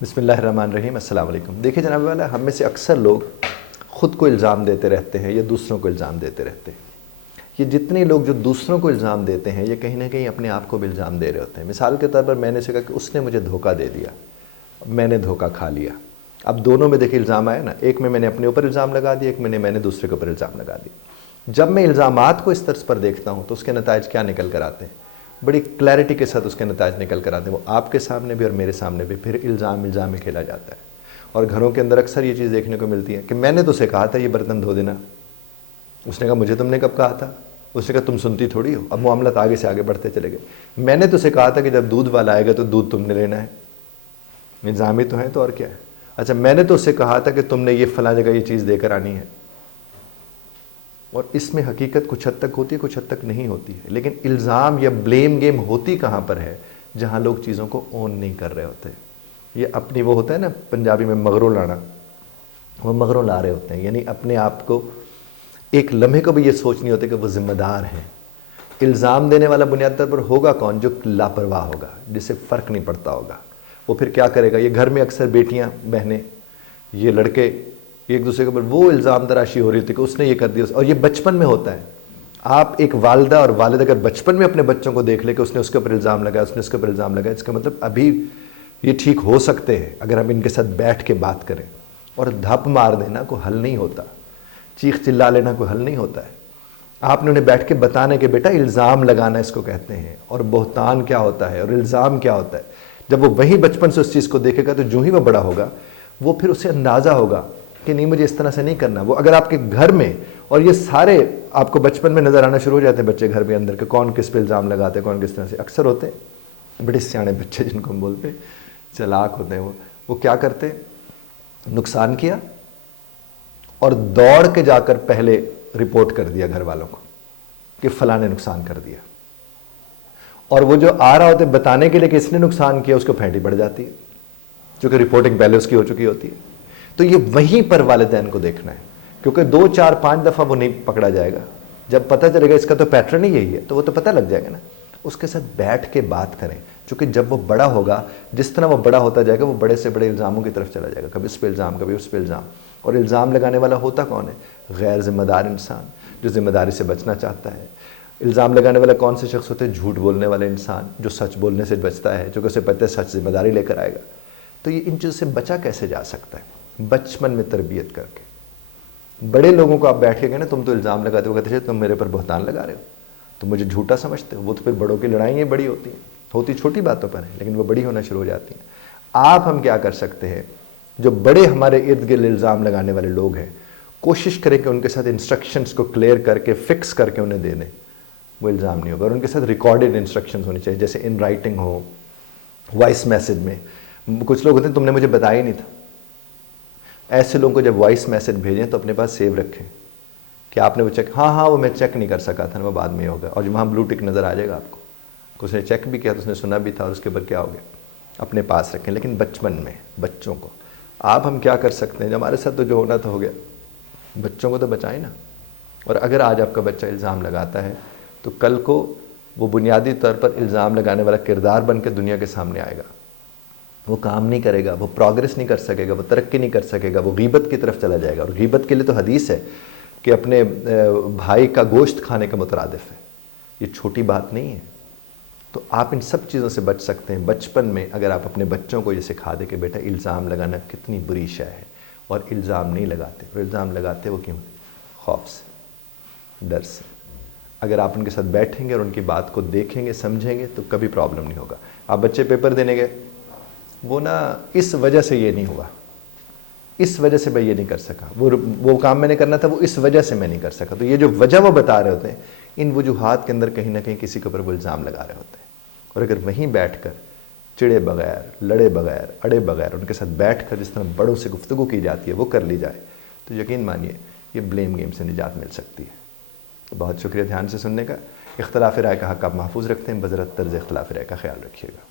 بسم اللہ الرحمن الرحیم۔ السلام علیکم۔ دیکھیں جناب والا، ہم میں سے اکثر لوگ خود کو الزام دیتے رہتے ہیں یا دوسروں کو الزام دیتے رہتے ہیں۔ یہ جتنے لوگ جو دوسروں کو الزام دیتے ہیں یہ کہیں نہ کہیں اپنے آپ کو بھی الزام دے رہے ہوتے ہیں۔ مثال کے طور پر میں نے سے کہا کہ اس نے مجھے دھوکہ دے دیا، میں نے دھوکہ کھا لیا۔ اب دونوں میں دیکھیں الزام آیا نا، ایک میں نے اپنے اوپر الزام لگا دیا، ایک میں نے دوسرے کے اوپر الزام لگا دیا۔ جب میں الزامات کو اس طرز پر دیکھتا ہوں تو اس کے نتائج کیا نکل کر آتے ہیں؟ بڑی کلیئرٹی کے ساتھ اس کے نتائج نکل کر آتے ہیں، وہ آپ کے سامنے بھی اور میرے سامنے بھی۔ پھر الزام میں کھیلا جاتا ہے، اور گھروں کے اندر اکثر یہ چیز دیکھنے کو ملتی ہے کہ میں نے تو اسے کہا تھا یہ برتن دھو دینا، اس نے کہا مجھے تم نے کب کہا تھا، اس نے کہا تم سنتی تھوڑی ہو۔ اب معاملات آگے سے آگے بڑھتے چلے گئے۔ میں نے تو اسے کہا تھا کہ جب دودھ والا آئے گا تو دودھ تم نے لینا ہے۔ الزامی تو ہیں تو اور کیا ہے۔ اچھا، میں نے تو اسے کہا تھا کہ تم نے یہ فلاں جگہ یہ چیز دے کر آنی ہے۔ اور اس میں حقیقت کچھ حد تک ہوتی ہے، کچھ حد تک نہیں ہوتی ہے۔ لیکن الزام یا بلیم گیم ہوتی کہاں پر ہے؟ جہاں لوگ چیزوں کو اون نہیں کر رہے ہوتے۔ یہ اپنی وہ ہوتا ہے نا پنجابی میں مغروں لانا، وہ مغروں لا رہے ہوتے ہیں، یعنی اپنے آپ کو ایک لمحے کو بھی یہ سوچ نہیں ہوتے کہ وہ ذمہ دار ہیں۔ الزام دینے والا بنیادی طور پر ہوگا کون؟ جو لاپرواہ ہوگا، جسے فرق نہیں پڑتا ہوگا۔ وہ پھر کیا کرے گا؟ یہ گھر میں اکثر بیٹیاں، بہنیں، یہ لڑکے ایک دوسرے کے اوپر وہ الزام تراشی ہو رہی تھی کہ اس نے یہ کر دیا، اور یہ بچپن میں ہوتا ہے۔ آپ ایک والدہ اور والد اگر بچپن میں اپنے بچوں کو دیکھ لے کہ اس نے اس کے اوپر الزام لگایا، اس نے اس کے اوپر الزام لگایا، اس کا مطلب ابھی یہ ٹھیک ہو سکتے ہیں اگر ہم ان کے ساتھ بیٹھ کے بات کریں۔ اور دھپ مار دینا کوئی حل نہیں ہوتا، چیخ چلا لینا کوئی حل نہیں ہوتا ہے۔ آپ نے انہیں بیٹھ کے بتانا کہ بیٹا الزام لگانا اس کو کہتے ہیں، اور بہتان کیا ہوتا ہے اور الزام کیا ہوتا ہے۔ جب وہ وہیں بچپن سے اس چیز کو دیکھے گا تو جو ہی وہ بڑا ہوگا وہ پھر اسے اندازہ ہوگا کہ نہیں، مجھے اس طرح سے نہیں کرنا۔ وہ اگر آپ کے گھر میں، اور یہ سارے آپ کو بچپن میں نظر آنا شروع ہو جاتے ہیں بچے گھر کے اندر کہ کون کس پہ الزام لگاتے ہیں، کون کس طرح سے۔ اکثر ہوتے ہیں بڑے سیانے بچے جن کو ہم بولتے ہیں، چلاک ہوتے ہیں، وہ کیا کرتے ہیں؟ نقصان کیا اور دوڑ کے جا کر پہلے رپورٹ کر دیا گھر والوں کو کہ فلاں نے نقصان کر دیا، اور وہ جو آ رہا ہوتا ہے بتانے کے لیے کہ اس نے نقصان کیا، اس کو پھینٹی پڑ جاتی ہے کیونکہ رپورٹنگ پہلے اس کی ہو چکی ہوتی ہے۔ تو یہ وہیں پر والدین کو دیکھنا ہے، کیونکہ 2 4 5 دفعہ وہ نہیں پکڑا جائے گا۔ جب پتہ چلے گا اس کا تو پیٹرن ہی یہی ہے تو وہ تو پتہ لگ جائے گا نا۔ اس کے ساتھ بیٹھ کے بات کریں، چونکہ جب وہ بڑا ہوگا، جس طرح وہ بڑا ہوتا جائے گا وہ بڑے سے بڑے الزاموں کی طرف چلا جائے گا، کبھی اس پہ الزام، کبھی اس پہ الزام۔ اور الزام لگانے والا ہوتا کون ہے؟ غیر ذمہ دار انسان جو ذمہ داری سے بچنا چاہتا ہے۔ الزام لگانے والا کون سے شخص ہوتے ہیں؟ جھوٹ بولنے والے انسان جو سچ بولنے سے بچتا ہے، جو کہ اسے پتہ ہے سچ ذمہ داری لے کر آئے گا۔ تو یہ ان چیزوں سے بچا کیسے جا سکتا ہے؟ بچپن میں تربیت کر کے۔ بڑے لوگوں کو آپ بیٹھ کے کہنا تم تو الزام لگاتے ہو، کہتے ہیں تم میرے پر بہتان لگا رہے ہو، تم مجھے جھوٹا سمجھتے ہو۔ وہ تو پھر بڑوں کی لڑائیں بڑی ہوتی ہیں، ہوتی چھوٹی باتوں پر ہیں لیکن وہ بڑی ہونا شروع ہو جاتی ہیں۔ آپ ہم کیا کر سکتے ہیں؟ جو بڑے ہمارے ارد گرد الزام لگانے والے لوگ ہیں، کوشش کریں کہ ان کے ساتھ انسٹرکشنز کو کلیئر کر کے فکس کر کے انہیں دے دیں، وہ الزام نہیں ہوگا۔ اور ان کے ساتھ ریکارڈڈ انسٹرکشنز ہونی چاہیے، جیسے ان رائٹنگ ہو، وائس میسج میں۔ کچھ لوگ ہوتے ہیں تم نے مجھے بتایا ہی نہیں تھا۔ ایسے لوگوں کو جب وائس میسج بھیجیں تو اپنے پاس سیو رکھیں کہ آپ نے وہ چیک، ہاں وہ میں چیک نہیں کر سکا تھا، وہ بعد میں ہوگا، اور وہاں بلو ٹک نظر آ جائے گا آپ کو کہ اس نے چیک بھی کیا، تو اس نے سنا بھی تھا، اور اس کے اوپر کیا ہو گیا، اپنے پاس رکھیں۔ لیکن بچپن میں بچوں کو آپ ہم کیا کر سکتے ہیں؟ ہمارے ساتھ تو جو ہونا تھا ہو گیا، بچوں کو تو بچائیں نا۔ اور اگر آج آپ کا بچہ الزام لگاتا ہے تو کل کو وہ بنیادی طور پر الزام لگانے والا کردار بن کے دنیا کے سامنے آئے گا۔ وہ کام نہیں کرے گا، وہ پروگرس نہیں کر سکے گا، وہ ترقی نہیں کر سکے گا، وہ غیبت کی طرف چلا جائے گا۔ اور غیبت کے لیے تو حدیث ہے کہ اپنے بھائی کا گوشت کھانے کا مترادف ہے، یہ چھوٹی بات نہیں ہے۔ تو آپ ان سب چیزوں سے بچ سکتے ہیں بچپن میں، اگر آپ اپنے بچوں کو یہ سکھا دیں کہ بیٹا الزام لگانا کتنی بری شے ہے، اور الزام نہیں لگاتے، اور الزام لگاتے وہ کیوں؟ خوف سے، ڈر سے۔ اگر آپ ان کے ساتھ بیٹھیں گے اور ان کی بات کو دیکھیں گے، سمجھیں گے تو کبھی پرابلم نہیں ہوگا۔ آپ بچے پیپر دینے گئے، وہ نا اس وجہ سے یہ نہیں ہوا، اس وجہ سے میں یہ نہیں کر سکا، وہ کام میں نے کرنا تھا، وہ اس وجہ سے میں نہیں کر سکا۔ تو یہ جو وجہ وہ بتا رہے ہوتے ہیں، ان وجوہات کے اندر کہیں نہ کہیں کسی کے اوپر وہ الزام لگا رہے ہوتے ہیں۔ اور اگر وہیں بیٹھ کر چڑے بغیر، لڑے بغیر، اڑے بغیر ان کے ساتھ بیٹھ کر جس طرح بڑوں سے گفتگو کی جاتی ہے وہ کر لی جائے تو یقین مانیے یہ بلیم گیم سے نجات مل سکتی ہے۔ تو بہت شکریہ دھیان سے سننے کا۔ اختلاف رائے کا حق آپ محفوظ رکھتے ہیں، بذرت طرز اختلاف رائے کا خیال رکھیے گا۔